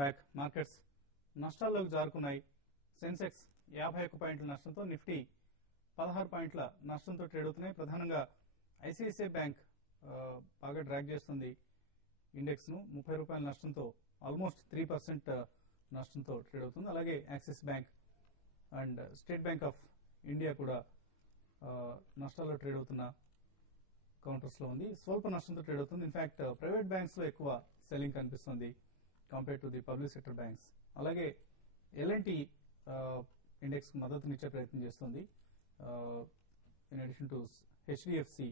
Back markets నష్టాల్లోకి జారుకున్నాయి. సెన్సెక్స్ 51 పాయింట్ల నష్టంతో, నిఫ్టీ 16 పాయింట్ల నష్టంతో ట్రేడ్ అవుతున్నాయి. ప్రధానంగా ఐసిఐసిఐ బ్యాంక్ బాగా డ్రాగ్ చేస్తుంది ఇండెక్స్ ను. 30 రూపాయల నష్టంతో ఆల్మోస్ట్ 3% నష్టంతో ట్రేడ్ అవుతుంది. అలాగే axis bank and state bank of India కూడా నష్టాల్లో ట్రేడ్ అవుతున్న కౌంటర్స్ లో ఉంది. స్వల్ప నష్టంతో ట్రేడ్ అవుతుంది. ఇన్ఫాక్ట్ ప్రైవేట్ బ్యాంక్స్ లో ఎక్కువ సెల్లింగ్ కనిపిస్తుంది compare to the public sector banks. అలాగే ఎల్ఎన్టీ ఇండెక్స్ కు మద్దతునిచ్చే ప్రయత్నం చేస్తుంది. In addition to HDFC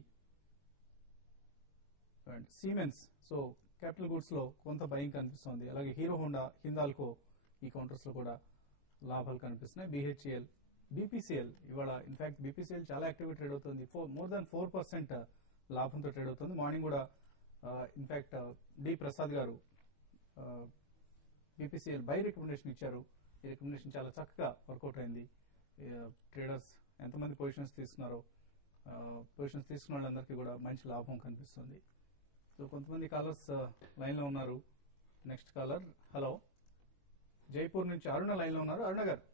and siemens. So capital goods లో కొంత బయింగ్ కనిపిస్తోంది. అలాగే హీరో హోండా, హిందాల్కో ఈ కౌంటర్స్ లో కూడా లాభాలు కనిపిస్తున్నాయి. బిహెచ్ఎల్, బీపీసీఎల్ ఇవాళ ఇన్ఫాక్ట్ బీపీసీఎల్ చాలా యాక్టివ్ గా ట్రేడ్ అవుతుంది. మోర్ దాన్ 4% లాభంతో ట్రేడ్ అవుతుంది. మార్నింగ్ కూడా ఇన్ఫాక్ట్ డి ప్రసాద్ గారు బీపీసీఎల్ బై రికమెండేషన్ ఇచ్చారు. ఈ రికమెండేషన్ చాలా చక్కగా వర్కౌట్ అయింది. ట్రేడర్స్ ఎంతమంది పొజిషన్స్ తీసుకున్నారో పొజిషన్స్ తీసుకున్న వాళ్ళందరికీ కూడా మంచి లాభం కనిపిస్తుంది. సో కొంతమంది కాలర్స్ లైన్ లో ఉన్నారు. నెక్స్ట్ కాలర్, హలో, జైపూర్ నుంచి అరుణ లైన్ లో ఉన్నారు. అరుణ గారు.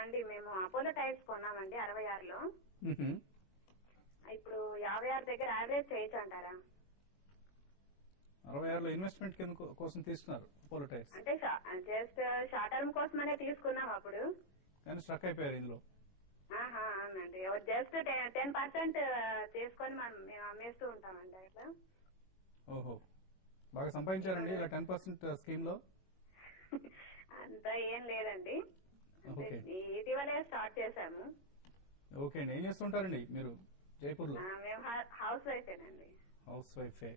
అండి మేము అపోలో టైర్స్ కొన్నామండి 66లో. ఇప్పుడు 56 దగ్గర యావరేజ్ చేయొచ్చు అంటారా? 66లో ఇన్వెస్ట్మెంట్ కోసం తీసుకున్నారు అపోలో టైర్స్? అంటే జస్ట్ షార్ట్ టర్మ్ కోసమనే తీసుకున్నాం అప్పుడు, కానీ స్ట్రక్ అయిపోయారు ఇందులో. అవునండి, జస్ట్ 10% తీసుకొని మేము అమ్మేస్తూ ఉంటామండి అట్లా. ఓహో, బాగా సంపాదించారండి ఇలా 10% స్కీమ్ లో? అంతా ఏం లేదండి, ఇటీవలే స్టార్ట్ చేశాము. ఓకే అండి, ఏం చేస్తుంటారండి మీరు జైపూర్ లో? మేము హౌస్ వైఫేనండి. హౌస్ వైఫే.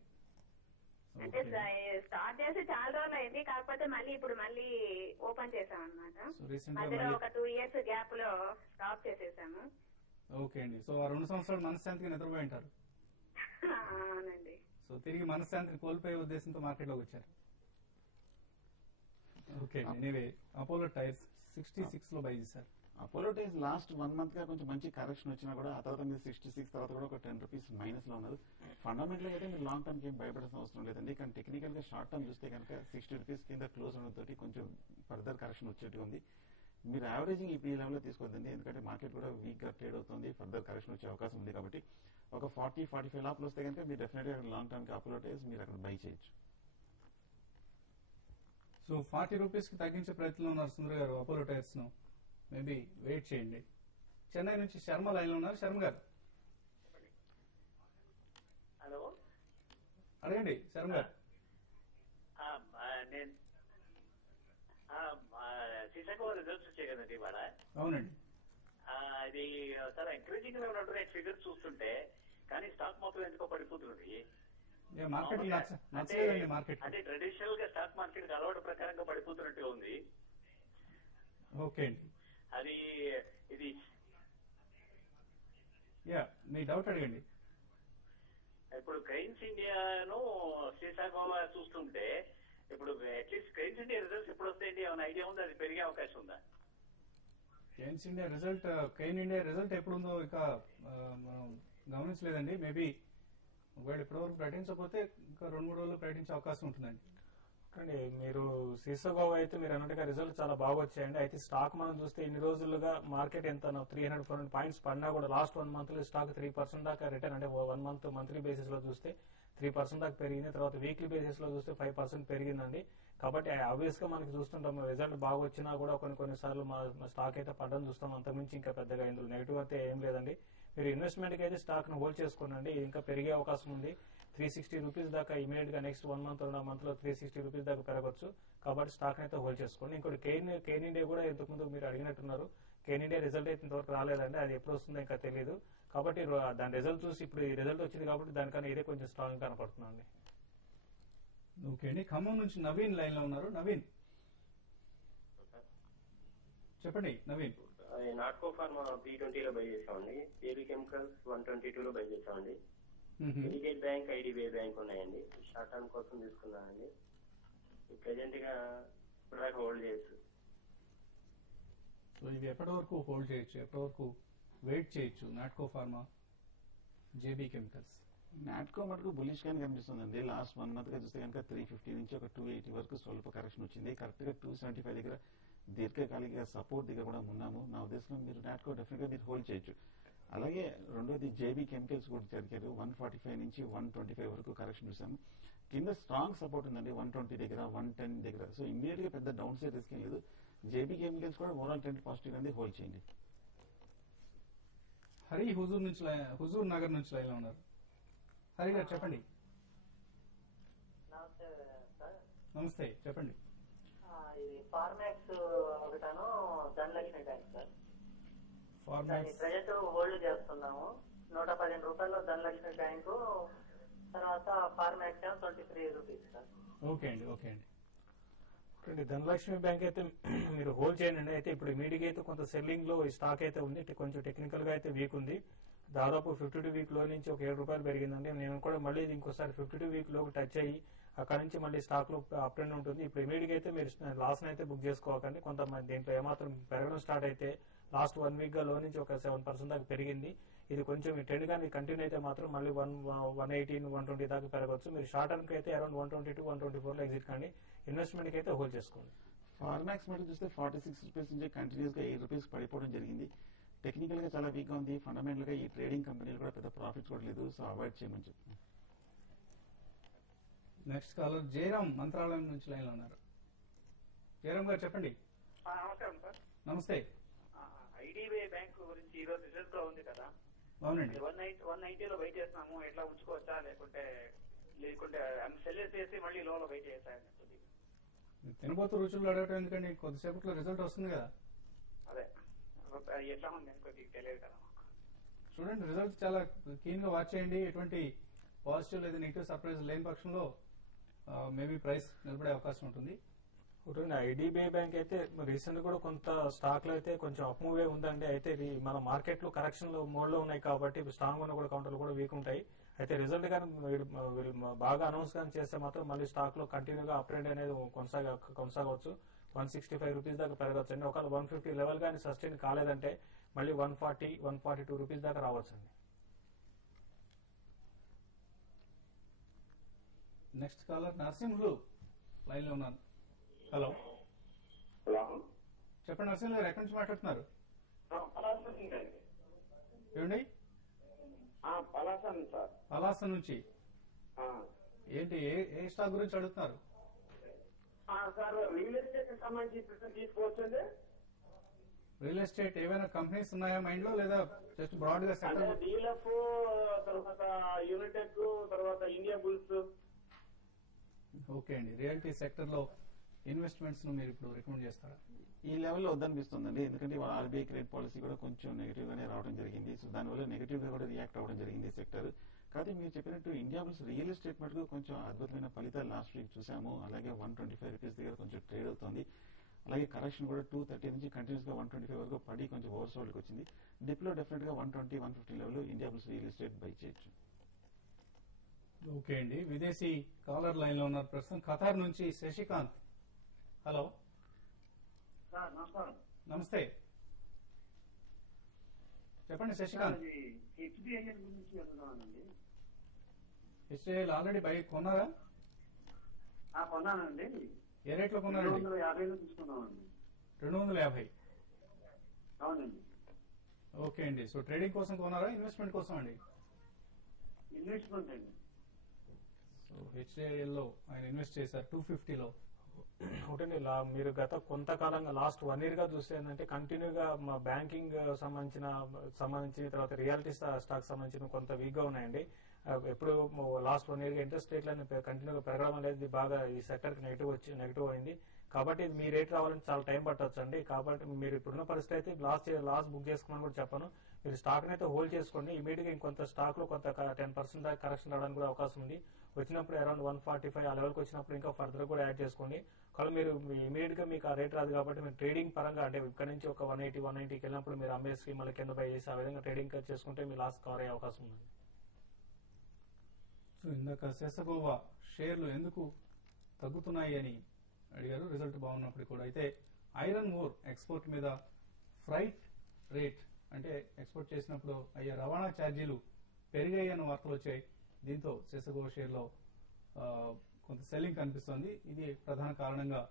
అంటే స్టార్ట్ చేసి చాలా రోజులు అయింది, కాకపోతే ఇప్పుడు మళ్ళీ ఓపెన్ చేసాం అనమాట. మధ్యలో ఒక 2 years గ్యాప్ లో స్టాప్ చేసేసాము. ఓకే అండి, సో ఆ 2 సంవత్సరాలు మనశ్శాంతిగా నిద్రపోయి ఉంటారు. అవునండి. సో తిరిగి మనశ్శాంతిని కోల్పోయే ఉద్దేశంతో మార్కెట్ లోకి వచ్చారు. ఓకే అండి, ఎనీవే అపోలో టైర్స్ 66 లో బై చేశారు. అపోలో టైర్స్ లాస్ట్ 1 month గా కొంచెం మంచి కరెక్షన్ వచ్చినా కూడా ఆ తర్వాత మీరు 66 తర్వాత కూడా ఒక 10 రూపీస్ మైనస్ లో ఉన్నారు. ఫండమెంటల్ అయితే మీరు లాంగ్ టర్మ్ ఏం భయపడాల్సిన అవసరం లేదండి. కానీ టెక్నికల్ గా షార్ట్ టర్మ్ చూస్తే కనుక 60 రూపీస్ కింద క్లోజ్ ఉండడంతో కొంచెం ఫర్దర్ కరెక్షన్ వచ్చేట్టు ఉంది. మీరు యావరేజింగ్ ఇప్పుడు ఈ లెవెల్ లో తీసుకోవద్దండి, ఎందుకంటే మార్కెట్ కూడా వీక్ గా ట్రేడ్ అవుతుంది, ఫర్దర్ కరెక్షన్ వచ్చే అవకాశం ఉంది. కాబట్టి ఒక 40-45 లోపల వస్తే కనుక మీరు డెఫినెట్ గా లాంగ్ టర్మ్ కి అపోలో టైర్స్ మీరు అక్కడ బై చేయొచ్చు. సో 40 రూపీస్ కి తగ్గించే ప్రయత్నంలో ఉన్నారు సుందర్ గారు అపోలో టైర్స్ ను. మేబీ వెయిట్ చేయండి. చెన్నై నుంచి శర్మ లైన్ లో ఉన్నారు. శర్మ గారు హలో, అడగండి శర్మ గారు. నేను శ్రీశైలం రిజల్ట్స్ వచ్చాయి కదండి ఇవాళ. అవునండి, అది చాలా ఎంకరేజింగ్ గా ఉన్నట్టు ఫిగర్స్ చూస్తుంటే, కానీ స్టాక్ మొత్తం ఎందుకో పడిపోతుంది. అంటే ట్రెడిషనల్ గా స్టాక్ మార్కెట్ అలవాటు ప్రకారంగా పడిపోతున్నట్టు ఉంది. ఓకే అండి, అది ఇది మీ డౌట్ అడగండి. ఇప్పుడు క్రెయిన్స్ ఇండియాను శ్రీశైలం చూస్తుంటే, ఇప్పుడు అట్లీస్ట్ క్రెయిన్స్ ఇండియా రిజల్ట్స్ ఎప్పుడు వస్తాయండి? ఏమైనా ఐడియా ఉందా? అది పెరిగే అవకాశం ఉందా? Cranes India result, Crane India result ఎప్పుడుందో ఇక మనం గమనించలేదండి. మేబీ ఒకవేళ ఇప్పటివరకు ప్రకటించకపోతే ఇంకా 2-3 రోజులు ప్రకటించే అవకాశం ఉంటుందండి. కానీ మీరు సీసోగోవా అయితే మీరు అన్నట్టుగా రిజల్ట్ చాలా బాగా వచ్చాయండి. అయితే స్టాక్ మనం చూస్తే ఇన్ని రోజులుగా మార్కెట్ ఎంత 300-400 పాయింట్స్ పడినా కూడా లాస్ట్ 1 month లో స్టాక్ 3% దాకా రిటర్న్, అంటే 1 month మంత్లీ బేసిస్ లో చూస్తే 3% దాకా పెరిగింది. తర్వాత వీక్లీ బేసిస్ లో చూస్తే 5% పెరిగిందండి. కాబట్టి ఆబ్వియస్ గా మనకి చూస్తుంటాం రిజల్ట్ బాగా వచ్చినా కూడా కొన్నిసార్లు మా స్టాక్ అయితే పడడం చూస్తాం. అంతకుమించి ఇంకా పెద్దగా ఇందులో నెగిటివ్ అయితే ఏం లేదండి. మీరు ఇన్వెస్ట్మెంట్ కి అయితే స్టాక్ ను హోల్డ్ చేసుకోండి, ఇంకా పెరిగే అవకాశం ఉంది. 360 రూపీస్ దాకా ఇమీడియట్ గా నెక్స్ట్ 1 month 2 month లో 360 రూపీస్ దాకా పెరగచ్చు. కాబట్టి స్టాక్ అయితే హోల్డ్ చేసుకోండి. ఇంకోటి కెయిన్ ఇండియా కూడా ఇంతకుముందు మీరు అడిగినట్టున్నారు. కెయిన్ ఇండియా రిజల్ట్ అయితే ఇంతవరకు రాలేదండి, అది ఎప్పుడు వస్తుందో ఇంకా తెలియదు. కాబట్టి దాని రిజల్ట్ చూసి ఇప్పుడు ఈ రిజల్ట్ వచ్చింది కాబట్టి దానికన్నా ఇదే కొంచెం స్ట్రాంగ్ కనపడుతుందండి. ఓకే అండి, ఖమ్మం నుంచి నవీన్ లైన్ లో ఉన్నారు. నవీన్ చెప్పండి. నవీన్, నాట్కో ఫార్మా P20 లో బై చేసామండి. ఏబీ కెమికల్స్ 122 లో బై చేసామండి. ఇండియన్ బ్యాంక్, ఐడిబిఐ బ్యాంక్ ఉన్నాయండి. షార్ట్ టర్మ్ కోసం తీసుకున్నానండి. ప్రెజెంట్ గా ఇప్పుడు హోల్డ్ చేయొచ్చు. సో ఇవి ఎప్పటి వరకు హోల్డ్ చేయొచ్చు, ఎప్పటి వరకు వెయిట్ చేయొచ్చు? Natco pharma, JB chemicals Natco మటుకు బులిష్ గానే కనిపిస్తుందండి. లాస్ట్ 1 మంత్ గా చూస్తే కనుక 350 నుంచి ఒక 280 వరకు స్వల్ప కరెక్షన్ వచ్చింది. కరెక్ట్ గా 275 దగ్గర దీర్ఘకాలిక సపోర్ట్ దగ్గర కూడా ఉన్నాము. నా ఉద్దేశంలో మీరు నాట్కో డెఫినెట్ గా మీరు హోల్డ్ చేయొచ్చు. అలాగే రెండోది జేబీ కెమికల్స్ కూడా జరిగారు. 145 నుంచి 125 వరకు కరెక్షన్ చూసాము. కింద స్ట్రాంగ్ సపోర్ట్ ఉందండి 120 దగ్గర, 110 దగ్గర. సో ఇమీడియట్ గా పెద్ద డౌన్ సైడ్ రిస్క్ ఏం లేదు. జేబీ కెమికల్స్ కూడా ఓవరాల్ ట్రెండ్ పాజిటివ్ అనేది హోల్డ్ చేయండి. హరి హుజూర్ నగర్ నుంచి లైన్ లో ఉన్నారు. హరి గారు చెప్పండి. నమస్తే సార్. నమస్తే చెప్పండి. ఇది ఫార్మాక్స్ ఒకటాను ధనలక్ష్మి బ్యాంక్ సార్. దాన్ని ప్రజెంట్ హోల్డ్ చేస్తున్నాము. 115 రూపాయలు ధనలక్ష్మి బ్యాంకు, తర్వాత ఫార్మాక్స్ 23 రూపీస్ సార్. ఓకే అండి. ధనలక్ష్మి బ్యాంక్ అయితే మీరు హోల్డ్ చేయండి. అయితే ఇప్పుడు ఇమీడియట్ అయితే కొంత సెల్లింగ్ లో ఈ స్టాక్ అయితే ఉంది. కొంచెం టెక్నికల్ గా అయితే వీక్ ఉంది. దాదాపు 52 వీక్ లో నుంచి ఒక 7 రూపాయలు పెరిగిందండి. నేను కూడా మళ్ళీ ఇంకోసారి 52 వీక్ లో టచ్ అయ్యి అక్కడ నుంచి మళ్ళీ స్టాక్ లో అప్ అండ్ ఉంటుంది. ఇప్పుడు ఇమీడియట్ అయితే మీరు లాస్ అయితే బుక్ చేసుకోకండి. కొంతమంది దీంట్లో ఏమాత్రం పెరగడం స్టార్ట్ అయితే లాస్ట్ 1 వీక్ గా లో నుంచి ఒక 7% దాకా పెరిగింది. ఇది కొంచెం ఈ ట్రెండ్ కానీ కంటిన్యూ అయితే మాత్రం మళ్ళీ 118, 120 దాకా పెరగవచ్చు. మీరు షార్ట్ టర్మ్ కి అయితే అరౌండ్ 122, 124 లో ఎగ్జిట్ కానీ ఇన్వెస్ట్మెంట్ కి అయితే హోల్డ్ చేసుకోండి. ఫార్మాక్స్ మాట చూస్తే 46 రూపీస్ నుంచి కంటిన్యూస్ గా 8 రూపీస్ పడిపోవడం జరిగింది. టెక్నికల్ గా చాలా వీక్ గా ఉంది. ఫండమెంటల్ గా ఈ ట్రేడింగ్ కంపెనీలు కూడా పెద్ద ప్రాఫిట్స్ కూడా లేదు. సో అవాయిడ్ చేయమని చెప్తున్నాను. నెక్స్ట్ కాలర్ జయరామ్ మంత్రాలయం నుంచి లైన్ లో ఉన్నారు. జయరామ్ గారు చెప్పండి. నమస్కారం సార్. నమస్తే. ఐడిబిఐ బ్యాంక్ గురించి ఈ రోజు రిజల్ట్ లో ఉంది కదా. అవునండి. 190లో వెయిట్ చేస్తున్నాము. ఎట్లా ఉంచుకోవచ్చా లేకుంటే సెల్ చేసి మళ్ళీ లోలో వెయిట్ చేస్తాను. తినబోతు రుచులు అడగటం ఎందుకండి, కొద్దిసేపట్లో రిజల్ట్ వస్తుంది కదా. అదే ఎట్లా ఉంది కొద్దిగా తెలియదు కదా. చూడండి, రిజల్ట్ చాలా కీన్ గా వాచ్ చేయండి. ఎటువంటి పాజిటివ్ లేదా నెగిటివ్ సర్ప్రైజ్ లేని పక్షంలో మేబీ ప్రైస్ నిలబడే అవకాశం ఉంటుంది. ఐడిబిఐ బ్యాంక్ అయితే రీసెంట్ కూడా కొంత స్టాక్ లో అయితే కొంచెం అప్ మూవే ఉందండి. అయితే ఇది మన మార్కెట్ లో కరెక్షన్ లో మోడ్ లో ఉన్నాయి కాబట్టి స్ట్రాంగ్ ఉన్న కూడా కౌంటర్లు కూడా వీక్ ఉంటాయి. అయితే రిజల్ట్ కానీ వీళ్ళు బాగా అనౌన్స్ కానీ చేస్తే మాత్రం మళ్ళీ స్టాక్ లో కంటిన్యూగా అప్ ట్రెండ్ అనేది కొనసాగవచ్చు. 165 రూపీస్ దాకా పెరగచ్చు అండి. ఒకవేళ 150 లెవెల్ కానీ సస్టైన్ కాలేదంటే మళ్ళీ 140, 142 రూపీస్ దాకా రావచ్చు అండి. నెక్స్ట్ కాలర్ నరసింహులు లైన్ లో ఉన్నారు. హలో చెప్పండి నరసింహులు గారు, ఎక్కడి నుంచి మాట్లాడుతున్నారు? ఏమండి? పలాస నుంచి. ఏంటి ఏ స్టాక్ గురించి అడుగుతున్నారు? రియల్ ఎస్టేట్ ఏమైనా కంపెనీస్ ఉన్నాయా మైండ్ లో, లేదా జస్ట్ బ్రాడ్ గా సెక్టర్? డీలఫ్, తర్వాత యూనిటెక్, తర్వాత ఇండియా బుల్స్. ఓకే అండి. రియల్టీ సెక్టర్ లో ఇన్వెస్ట్మెంట్స్ ను మీరు ఇప్పుడు రికమెండ్ చేస్తారా? ఈ లెవెల్లో వద్దనిపిస్తుందండి. ఎందుకంటే ఆర్బీఐ క్రెడిట్ పాలసీ కూడా కొంచెం నెగిటివ్ గానే రావడం జరిగింది. సో దానివల్ల నెగిటివ్ గా కూడా రియాక్ట్ అవ్వడం జరిగింది సెక్టర్. కానీ మీరు చెప్పినట్టు ఇండియా బుల్స్ రియల్ ఎస్టేట్ మటుకు కొంచెం అద్భుతమైన ఫలితాలు లాస్ట్ వీక్ చూసాము. అలాగే 125 రూపీస్ దగ్గర కొంచెం ట్రేడ్ అవుతుంది. అలాగే కరెక్షన్ కూడా 230 నుంచి కంటిన్యూస్ గా 125 వరకు పడి కొంచెం ఓవర్సోల్డ్ వచ్చింది. డిప్ లో డెఫినెట్ గా 120, 150 level India bulls real estate by చేయొచ్చు. ఓకే అండి. విదేశీ కాలర్ లైన్ లో ఉన్నారు ప్రస్తుతం ఖతార్ నుంచి శశికాంత్. హలో నమస్తే చెప్పండి శశికాంత్. హెచ్డిఐఎల్ ఆల్రెడీ బై కొన్నారా? కొన్నానండి. ఏ రేట్ లో కొన్నారండి? 250 తీసుకున్నామండి. 250. అవునండి. ఓకే అండి. సో ట్రేడింగ్ కోసం కొన్నారా, ఇన్వెస్ట్మెంట్ కోసం అండి? ఇన్వెస్ట్మెంట్ అండి. సో హెచ్డిఐఎల్ లో ఆయన ఇన్వెస్ట్ చేశారు 250లో. ఒకటి మీరు గత కొంతకాలంగా లాస్ట్ 1 year గా చూస్తే ఏంటంటే కంటిన్యూగా మా బ్యాంకింగ్ సంబంధించి తర్వాత రియాలిటీ స్టాక్ సంబంధించిన కొంత వీక్ గా ఉన్నాయండి. ఎప్పుడు లాస్ట్ 1 year గా ఇంట్రెస్ట్ రేట్లను కంటిన్యూగా పెరగడం అనేది బాగా ఈ సెక్టర్ కి నెగిటివ్ అయింది. కాబట్టి మీ రేట్ రావాలంటే చాలా టైం పట్టవచ్చు అండి. కాబట్టి మీరు ఇప్పుడున్న పరిస్థితి అయితే లాస్ బుక్ చేసుకోమని కూడా చెప్పను. మీరు స్టాక్ అయితే హోల్డ్ చేసుకోండి. ఇమీడియట్ గా ఇంకొంత స్టాక్ లో కొంత 10% దాకా కరెక్షన్ రావడానికి కూడా అవకాశం ఉంది. వచ్చినప్పుడు అరౌండ్ 145 ఆ లెవెల్కి వచ్చినప్పుడు ఇంకా ఫర్దర్ కూడా యాడ్ చేసుకోండి. కానీ మీరు ఇమీడియట్ గా మీకు ఆ రేట్ రాదు కాబట్టి మీరు ట్రేడింగ్ పరంగా అంటే ఇక్కడ నుంచి ఒక 180, 190కి వెళ్ళినప్పుడు మీరు అమ్మేసి మళ్ళీ కింద బై చేసి ఆ విధంగా ట్రేడింగ్ చేసుకుంటే మీ లాస్ కవర్ అయ్యే అవకాశం ఉంది. సో ఇందాక సెసగోవా షేర్లు ఎందుకు తగ్గుతున్నాయి అని అడిగారు, రిజల్ట్ బాగున్నప్పుడు కూడా. అయితే ఐరన్ ఓర్ ఎక్స్పోర్ట్ మీద ఫ్రైట్ రేట్ అంటే ఎక్స్పోర్ట్ చేసినప్పుడు అయ్యే రవాణా ఛార్జీలు పెరిగాయి అన్న వార్తలు వచ్చాయి. దీంతో సెసగో షేర్లో కొంత సెల్లింగ్ కనిపిస్తోంది. ఇది ప్రధాన కారణంగా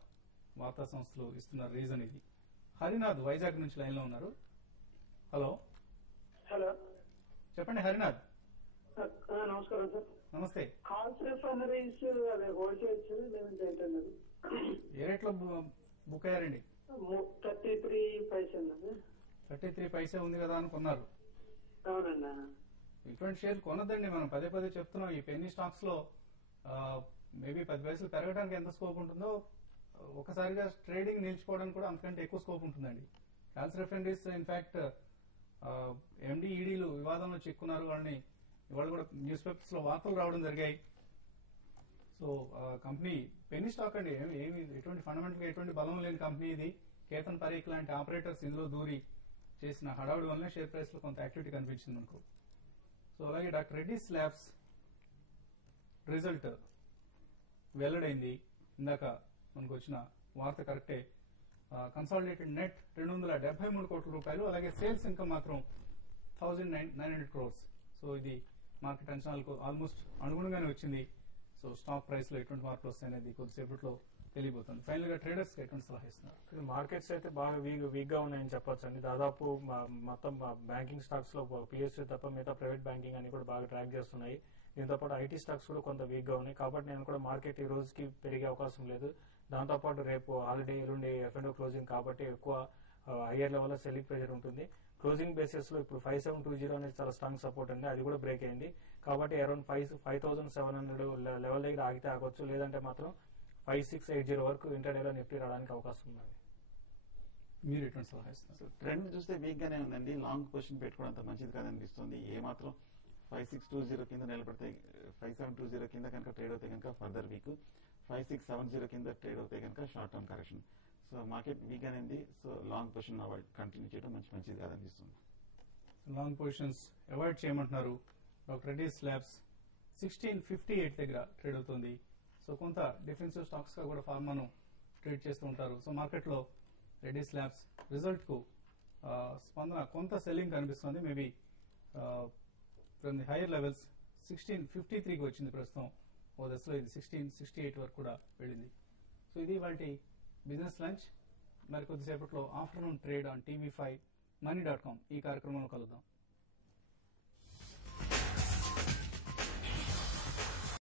వార్తా సంస్థలు ఇస్తున్న రీజన్ ఇది. హరినాథ్ వైజాగ్ నుంచి లైన్ లో ఉన్నారు. హలో హలో, చెప్పండి హరినాథ్. నమస్కారం సార్. నమస్తే. కాల్స్ రిఫైనరీస్ అదే హోల్సేల్స్ లేదంటే ఏంటన్నారు? ఏ రేట్ లో బుక్ అయ్యారండి? 33 పైసలు. 33 పైసే ఉంది కదా అనుకున్నారు. అవునన్నా. ఇటువంటి షేర్లు కొనద్దండి. మనం పదే పదే చెప్తున్నాం. ఈ పెన్నీ స్టాక్స్ లో మేబీ 10 పైసలు పెరగడానికి ఎంత స్కోప్ ఉంటుందో ఒకసారిగా ట్రేడింగ్ నిలిచిపోవడానికి కూడా అంతకంటే ఎక్కువ స్కోప్ ఉంటుందండి. కాల్స్ రిఫైనరీస్ ఇన్ఫాక్ట్ ఎండి ఈడీలు వివాదంలో చిక్కున్నారు. వాళ్ళని ఇవాళ కూడా న్యూస్ పేపర్స్ లో వార్తలు రావడం జరిగాయి. సో కంపెనీ పెన్నీ స్టాక్ అండి. ఏమి ఎటువంటి ఫండమెంటల్ గా ఎటువంటి బలం లేని కంపెనీ ఇది. కేతన్ పరీక్ లాంటి ఆపరేటర్స్ ఇందులో దూరి చేసిన హడావుడి వల్లనే షేర్ ప్రైస్ లో కొంత యాక్టివిటీ కనిపించింది మనకు. సో అలాగే డాక్టర్ రెడ్డిస్ ల్యాబ్స్ రిజల్ట్ వెల్లడైంది. ఇందాక మనకు వచ్చిన వార్త కరెక్టే. కన్సాలిడేటెడ్ నెట్ 273 కోట్ల రూపాయలు, అలాగే సేల్స్ ఇన్కమ్ మాత్రం 1900 crores. సో ఇది మార్కెట్ అంచనాలకు ఆల్మోస్ట్ అనుగుణంగానే వచ్చింది. సో స్టాక్ ప్రైస్ లో ఎటువంటి మార్పులు వస్తాయనేది కొద్దిసేపట్లో తెలియబోతుంది. ఫైనల్ గా ట్రేడర్స్ కి ఎటువంటి సలహా ఇస్తున్నారు? మార్కెట్స్ అయితే బాగా వీక్ గా ఉన్నాయని చెప్పొచ్చు అండి. దాదాపు మొత్తం బ్యాంకింగ్ స్టాక్స్ లో పిఎస్యూ తప్ప మిగతా ప్రైవేట్ బ్యాంకింగ్ అని కూడా బాగా ట్రాక్ చేస్తున్నాయి. దీంతో పాటు ఐటీ స్టాక్స్ కూడా కొంత వీక్ గా ఉన్నాయి. కాబట్టి నేను కూడా మార్కెట్ ఈ రోజుకి పెరిగే అవకాశం లేదు. దాంతోపాటు రేపు హాలిడే, ఎల్లుండి F&O క్లోజింగ్ కాబట్టి ఎక్కువ హైయర్ లెవెల్ సెల్లింగ్ ప్రెజర్ ఉంటుంది. క్లోజింగ్ బేసిస్ లో ఇప్పుడు 5720 అనేది చాలా స్ట్రాంగ్ సపోర్ట్ అండి. అది కూడా బ్రేక్ అయింది. కాబట్టి అరౌండ్ 5700 లెవెల్ దగ్గర ఆగితే ఆగొచ్చు. లేదంటే మాత్రం 5680 వరకు ఇంటర్డేలో నిఫ్టీ రావడానికి అవకాశం ఉంది. మీరు ఎటువంటి సలహా ఇస్తున్నారు? ట్రెండ్ చూస్తే వీక్ గానే ఉందండి. లాంగ్ పొజిషన్ పెట్టుకోవడం అంత మంచిది కాదనిపిస్తుంది. ఏమాత్రం 5620 కింద నిలబడితే 5720 కింద కనుక ట్రేడ్ అవుతే కనుక ఫర్దర్ వీక్, 5670 కింద ట్రేడ్ అవుతే కనుక short term correction. So market week గానే ఉంది. So long position avoid continue చేయడం మంచిది కాదనిపిస్తుంది. లాంగ్ పొజిషన్స్ అవాయిడ్ చేయమంటున్నారు. డాక్టర్ రెడ్డిస్ ల్యాబ్స్ 1658 దగ్గర ట్రేడ్ అవుతుంది. సో కొంత డిఫెన్సివ్ స్టాక్స్ గా కూడా ఫార్మాను ట్రేడ్ చేస్తూ ఉంటారు. సో మార్కెట్ లో రెడ్డిస్ ల్యాబ్స్ రిజల్ట్ కు స్పందన కొంత సెల్లింగ్ కనిపిస్తుంది. Maybe from the higher levels 1653కి వచ్చింది. ప్రస్తుతం ఓ దశలో ఇది 1668 వరకు కూడా వెళ్ళింది. సో ఇది వాటి బిజినెస్ లంచ్. మరి కొద్దిసేపట్లో afternoon trade on TV5 money.com ఈ కార్యక్రమంలో కలుద్దాం.